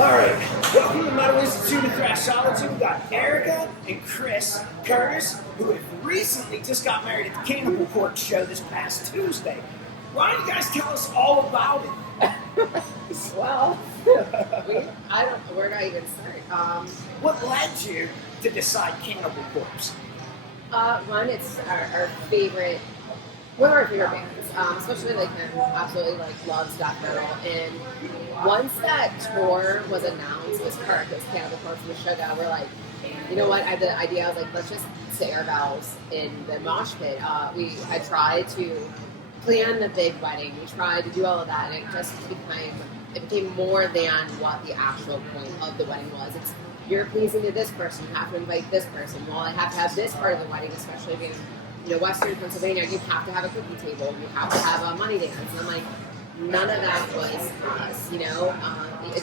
All right, welcome to Metal Institute of Thrash Solitude. We've got Erica and Chris Curtis, who have recently just got married at the Cannibal Corpse show this past Tuesday. Why don't you guys tell us all about it? Well, where do I even start? What led you to decide Cannibal Corpse? One, it's our favorite, one of our favorite bands, especially like him, absolutely like loves death metal. And once that tour was announced, this Cannibal Corpse and the show, we're like, you know what? I had the idea. I was like, let's just say our vows in the mosh pit. I tried to plan the big wedding. We tried to do all of that, and it became more than what the actual point of the wedding was. It's you're pleasing to this person, you have to invite this person. Well, I have to have this part of the wedding, especially being, Western Pennsylvania. You have to have a cookie table. You have to have a money dance. And I'm like, none of that was us.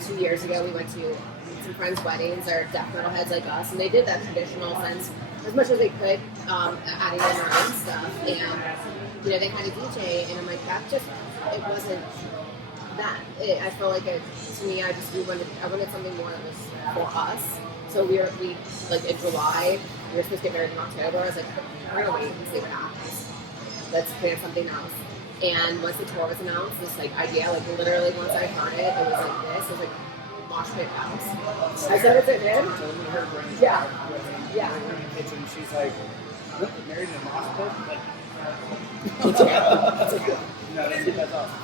2 years ago, we went to some friends' weddings. They're death metal heads like us, and they did that traditional sense as much as they could, adding in their own stuff. And they had a DJ, and I'm like, it wasn't that. I felt like to me, I wanted something more that was for us. So we like in July, we were supposed to get married in October. I was like, we're gonna wait and see what happens. Let's plan something else. And once the tour was announced, this idea, literally once I heard it, it was like this. It was like Mosh Pit House. I said it's in him. Yeah. Yeah. In the kitchen, she's like, "Look, married in a mosh pit."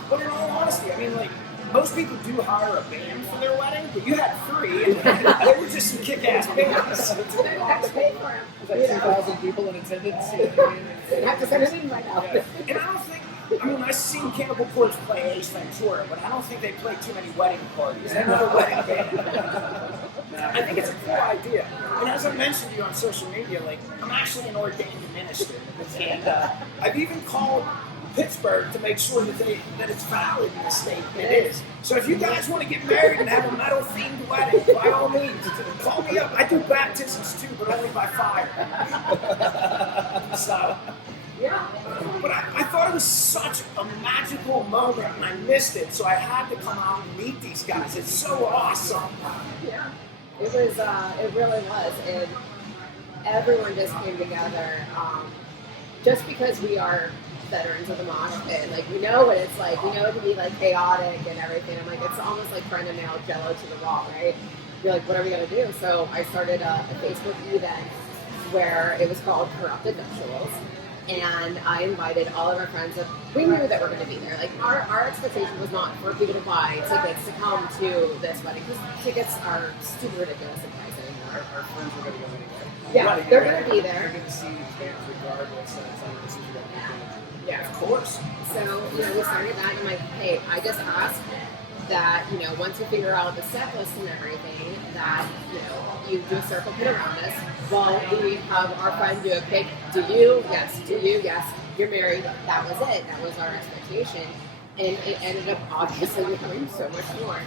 But in all honesty, I mean, most people do hire a band for their wedding, but you had 3, and they were just some kick-ass bands. They didn't have to pay for them. There's 2,000 people in attendance. They have to send it in right now. And I don't think, I've seen Cannibal Corpse play Ace Ventura, but I don't think they play too many wedding parties. They're not a wedding band. I think it's a cool idea. And as I mentioned to you on social media, I'm actually an ordained minister. And I've even called Pittsburgh to make sure that it's valid in the state. It is. So if you guys want to get married and have a metal themed wedding, by all means, call me up. I do baptisms too, but only by fire. So, yeah. But I thought it was such a magical moment, and I missed it. So I had to come out and meet these guys. It's so awesome. Yeah, it was. It really was, and everyone just came together. Just because we are veterans of the mosh pit, we know what it's like. We know it can be chaotic and everything. I'm like, it's almost like trying to nail Jello to the wall, right? You're like, what are we gonna do? So I started a Facebook event where it was called Corrupted Vegetables, and I invited all of our friends. We knew that we're gonna be there. Our expectation was not for people to buy tickets to come to this wedding, because tickets are super ridiculous in price anymore. Our friends are going to go anyway. Yeah, they're going to be there. They're going to see these bands regardless. Yeah, of course. So, we started that, and I'm like, hey, I just asked that, once you figure out the set list and everything, that, you do a circle pit around us. Well, we have our friend do a pick. Do you? Yes. Do you? Yes. You're married. That was it. That was our expectation. And it ended up obviously becoming so much more.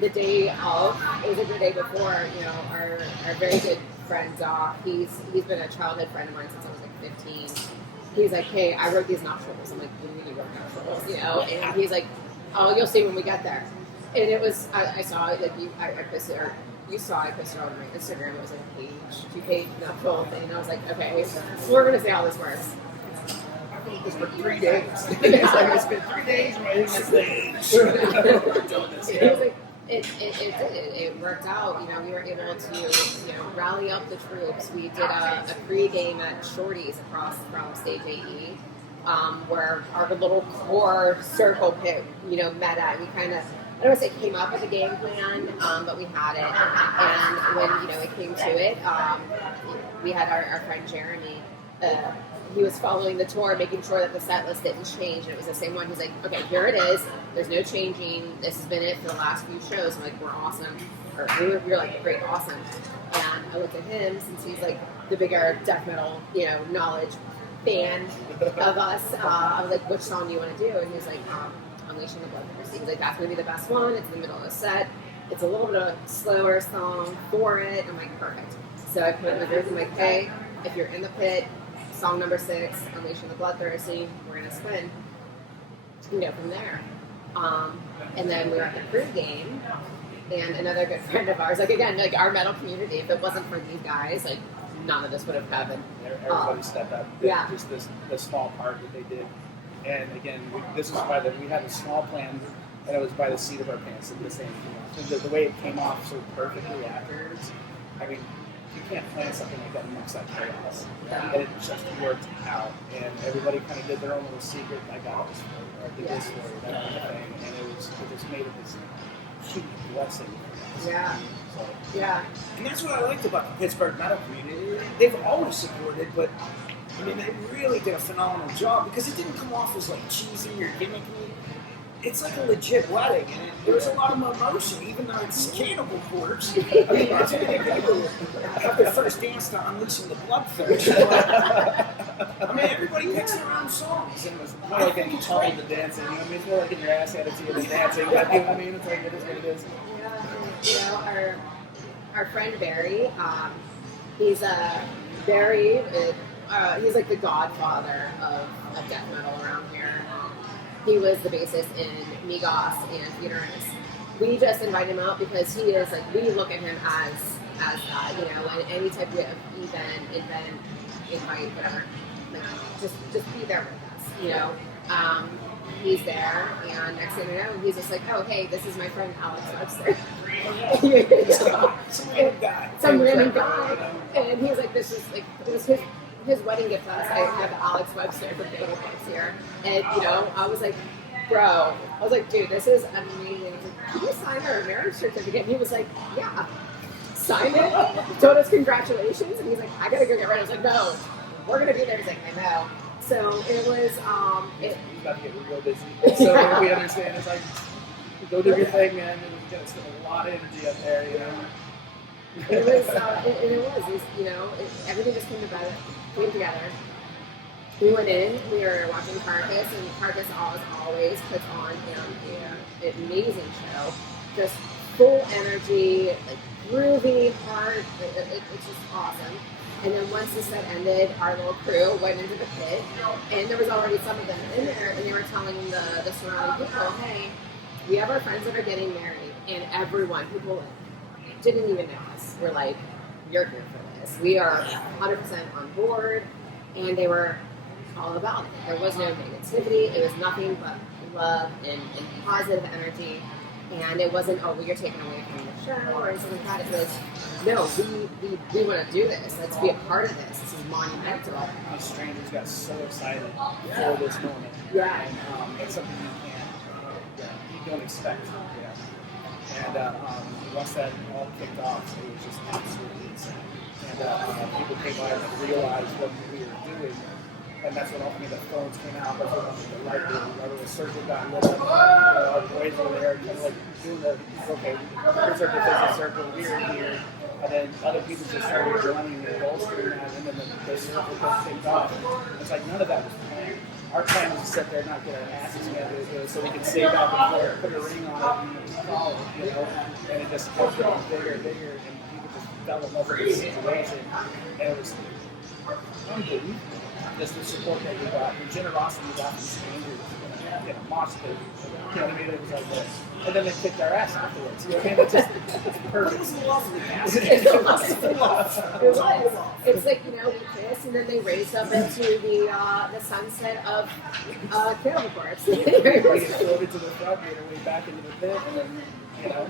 The day of, it was the day before, our very good friend Doc, he's been a childhood friend of mine since I was 15. He's like, hey, I wrote these nuptials. I'm like, what do you mean you wrote nuptials? And he's like, oh, you'll see when we get there. And it was, I saw it, I posted, or you saw I posted on my Instagram. It was a two-page nuptial thing. And I was like, okay, we're going to see how this works. I wrote this for 3 days. I spent 3 days writing this thing. It worked out. We were able to, rally up the troops. We did a pre-game at Shorty's across from Stage AE, where our little core circle pit, met at. We kind of, I don't want to say came up with a game plan, but we had it. And when, it came to it, we had our friend Jeremy. He was following the tour, making sure that the set list didn't change. And it was the same one. He's like, okay, here it is. There's no changing. This has been it for the last few shows. I'm like, we're awesome. Or we were like, great, awesome. And I looked at him, since he's the bigger death metal, knowledge fan of us. I was like, which song do you want to do? And he was like, Unleashing the Bloodthirst. He's like, that's going to be the best one. It's in the middle of the set. It's a little bit of a slower song for it. I'm like, perfect. So I put it in the group. I'm like, hey, if you're in the pit, song number 6, Unleashing the Bloodthirsty, we're going to spin. From there. And then we were at the crew game, and another good friend of ours. Like again, like our metal community. If it wasn't for these guys, like none of this would have happened. Everybody stepped up. Yeah. Just the small part that they did. And again, this was we had a small plan, and it was by the seat of our pants. And the same, the way it came off so perfectly afterwards. I mean, you can't plan something like that amongst that chaos. And it just worked out. And everybody kind of did their own little secret. I got this for you, or I did this for you, that kind of thing. And it just made it this huge blessing. Yeah. So, Yeah. And that's what I liked about the Pittsburgh metal community. They've always supported, but I mean, they really did a phenomenal job because it didn't come off as like cheesy or gimmicky. It's like a legit wedding, and there was a lot of emotion, even though it's Cannibal Corpse. I mean, not too many people have their first dance to Unleashing the Bloodthirst. I mean, everybody picks their own songs. it was more like getting called to dancing. You know what I mean? It's more like getting your ass handed to you than dancing. You know what I mean? It's like, it is what it is. Yeah, and, our friend Barry, he's he's like the godfather of death metal around here. He was the bassist in Migos and Futurus. We just invited him out because he is like, we look at him as that, you know, and any type of event, invite, whatever, just be there with us, you know. He's there, and next thing you know, he's just like, oh, hey, this is my friend Alex Webster. Some random guy. And he's like, this is like, it was his wedding gift to us. I have Alex Webster from Cannibal Corpse here. And, you know, I was like, dude, this is amazing. I was like, can you sign our marriage certificate? And he was like, yeah. Signed it, told us congratulations, and he's like, I gotta go get ready. I was like, no, we're gonna be there. He's like, I know. So it was, He's about to get real busy. So we understand, it's like, go do your thing, man. It's gonna spend a lot of energy up there, you know. It was, you know, everything just came together. We went in, we were watching Carcass, and Carcass always puts on an amazing show. Just full energy, like groovy, hard, it's just awesome. And then once the set ended, our little crew went into the pit, and there was already some of them in there, and they were telling the surrounding people, hey, we have our friends that are getting married, and everyone, people didn't even know us. We're like, you're here for this. We are 100% on board, and they were all about it. There was no negativity. It was nothing but love and positive energy. And it wasn't, oh, well, you're taken away from the show or anything like that. It was, no, we want to do this. Let's be a part of this. This is monumental. These strangers got so excited for this moment. Yeah. And it's something you don't expect. And once that all kicked off, it was just absolutely insane. And people came by and realized what we were doing. And that's when ultimately the phones came out. That's when the light the circle got lit up. Our boys were there, kind of like doing the, okay, we're circle, business circle, we're here. And then other people just started running and bolstering that, and then the circle just kicked off. It's like none of that was planned. Our plan was to sit there and not get our asses together so we could save back and forth, put a ring on it, and follow, you know. And it just kept getting bigger and bigger, and people just fell in love with the situation. And it was unbelievable. Just the support that we got, the generosity we got from strangers, Mosh pit, you know what I mean? It was like this. And then they kicked our ass afterwards. You know what I mean? It's perfect. It was a lovely pass. It was. It's like, you know, we kissed, and then they raised up into the sunset of Cannibal Corpse. We get floated to the front, made our way back into the pit, and then, you know,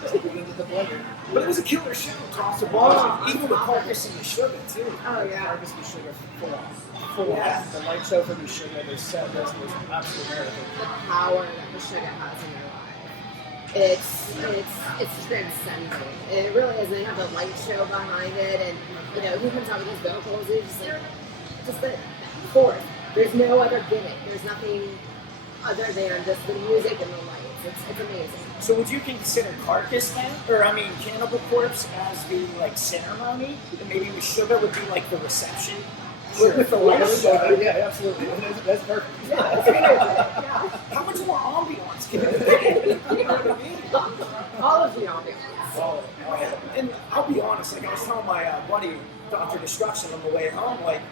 just went into the blender. But it was a killer show, top to bottom. Even the Carcass and the Sugar, too. Oh, yeah. Carcass and Sugar, full on. The light show from the Sugar, their set list was absolutely miracle. The power that the Sugar has in their life. It's transcendent. It really is. They have the light show behind it, and you know, he comes out with his vocals. It's just the fourth. There's no other gimmick. There's nothing other than just the music and the lights. It's amazing. So would you consider Carcass then, or I mean Cannibal Corpse as the like ceremony, and maybe the Sugar would be like the reception? With the light show. Yeah, absolutely. That's perfect. Yeah. How much more ambiance can it be? You know what I mean? All of the ambiance. And I'll be honest, like I was telling my buddy, Dr. Destruction, on the way home, like,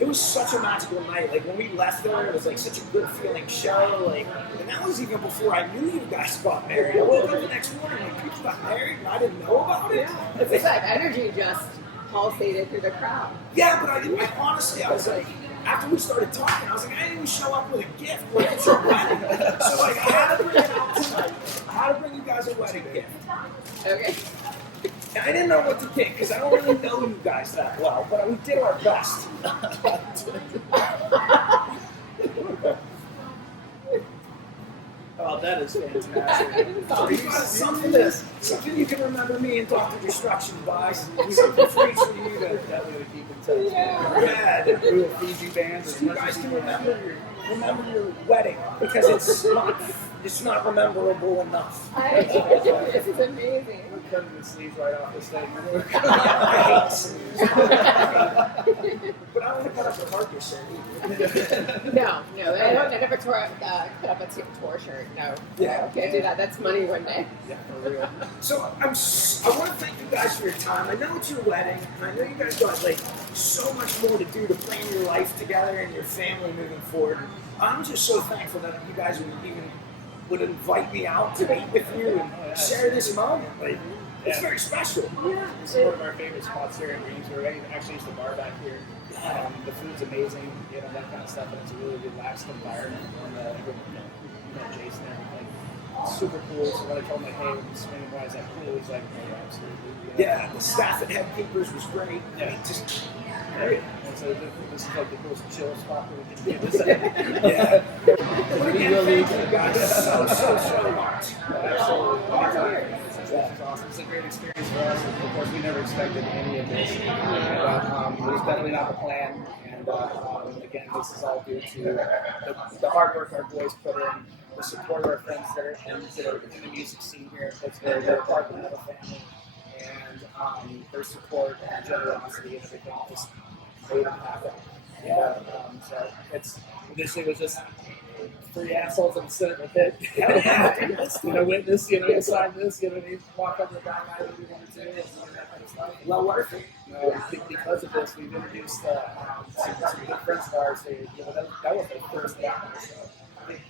it was such a magical night. Like when we left there, it was like such a good feeling show. Like, and that was even before I knew you guys got married. I woke up the next morning and people got married and I didn't know about it. It's like energy just pulsated through the crowd. Yeah, but I didn't. Like, honestly, I was like, after we started talking, I was like, I didn't even show up with a gift. Like, it's your wedding. So like, I had to bring it out tonight. I had to bring you guys a wedding gift. Okay. And I didn't know what to pick because I don't really know you guys that well, but we did our best. Oh, that is fantastic. So you got something you can remember me and Dr. Destruction by. Something free for you to Definitely keep in touch. yeah. We will feed you bands as So you much guys as can you remember your wedding because it's not memorable enough. This is amazing. We're cutting the sleeves right off this thing. I hate the sleeves. But I don't want to cut up the heart your shirt either. No, I never put up a tour shirt. No, Yeah. can't do that. That's money one day. Yeah, for real. So I want to thank you guys for your time. I know it's your wedding, and I know you guys got like so much more to do to plan your life together and your family moving forward. I'm just so thankful that you guys would invite me out to meet with you and share this moment. Like, it's very special. Yeah. This is one of our favorite spots here in Greensboro. I actually used to bar back here. The food's amazing, that kind of stuff, and it's a really relaxed environment. And Jason and everything. Super cool. So when I told him, like, hey, we're swinging wise that cool, he's like, oh, yeah, absolutely. Yeah, the staff at Headkeepers was great. I mean, just great. And so this is like the most chill spot that we can do this at. Yeah. But again, thank you guys so much. Absolutely. This is awesome. It's a great experience for us. And of course, we never expected any of this. And, it was definitely not the plan. And again, this is all due to the hard work our boys put in, the support of our friends that are in the music scene here in Pittsburgh. They're part of the metal family. And their support and generosity and everything just made it happen. So it's initially was just three assholes in the center of it. Witness, sign this, walk up the guy that we want to do, and that kind of stuff. Well worth it. Because of this, we've introduced some good friends of ours. That was their first day on the show. I think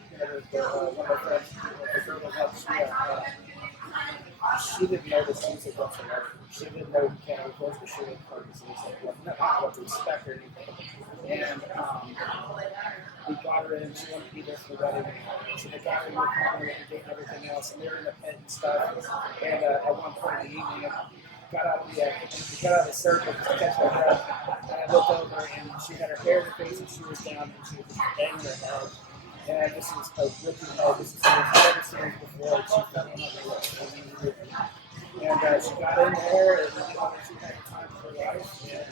one of our friends, the girl that helped, she didn't know this music whatsoever. She didn't know who Cannibal Corpse, but she didn't know what to expect or anything. And we got her in, she wanted to be there for the wedding. So they got her in the corner and everything else, and they were in the pit and stuff. And at one point in the evening, got out of the circle to catch my breath. And I looked over, and she had her hair in her face, and she was down, and she was just banging her head. And this is a ripping head. This is I've never seen her before. She fell in love with it. And she got in there, and she had time for her life. And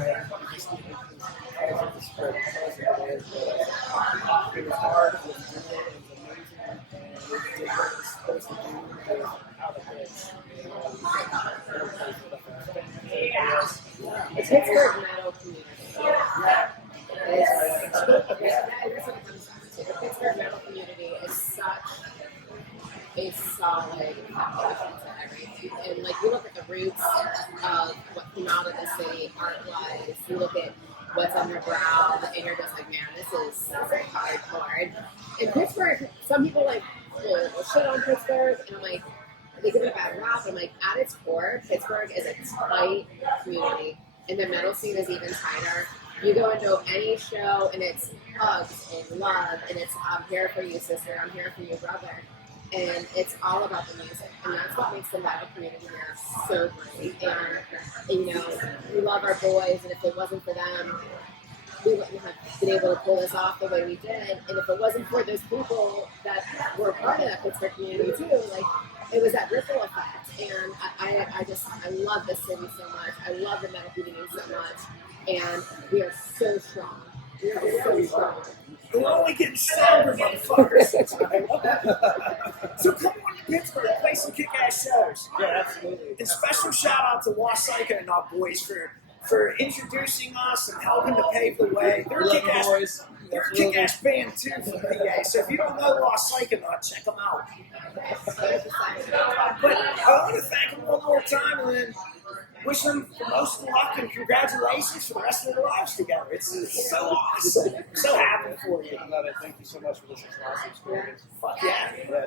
everybody just needed to the spirit. It was hard, it was good, it was amazing, and we did what it was supposed to do out of it. The Pittsburgh Metal community. The Pittsburgh Metal community is such a solid foundation to everything. And like you look at the roots of what came out of the city art-wise, you look at what's underground, and you're just like, man, this is hardcore. And Pittsburgh, some people will shit on Pittsburgh, and I'm like, they give it a bad rap. I'm like, at its core, Pittsburgh is a tight community, and the metal scene is even tighter. You go into any show, and it's hugs and love, and it's I'm here for you, sister. I'm here for you, brother. And it's all about the music, and that's what makes the metal community here so great. And we love our boys, and if it wasn't for them, we wouldn't have been able to pull this off the way we did. And if it wasn't for those people that were part of that Pittsburgh community too, it was that ripple effect. And I love this city so much. I love the metal community so much, and we are so strong. We are so strong. We're only getting stronger, motherfuckers. So come on to Pittsburgh, play some kick-ass shows. Yeah, absolutely. And special shout out to Wasika and our boys for introducing us and helping to pave the way. They're a kick-ass band too from PA. So if you don't know Wasika, check them out. But I want to thank them one more time, and then wish them the most luck and congratulations for the rest of their lives together. It's so awesome. So happy for you. I love it. Thank you so much for this awesome experience. Fuck yeah.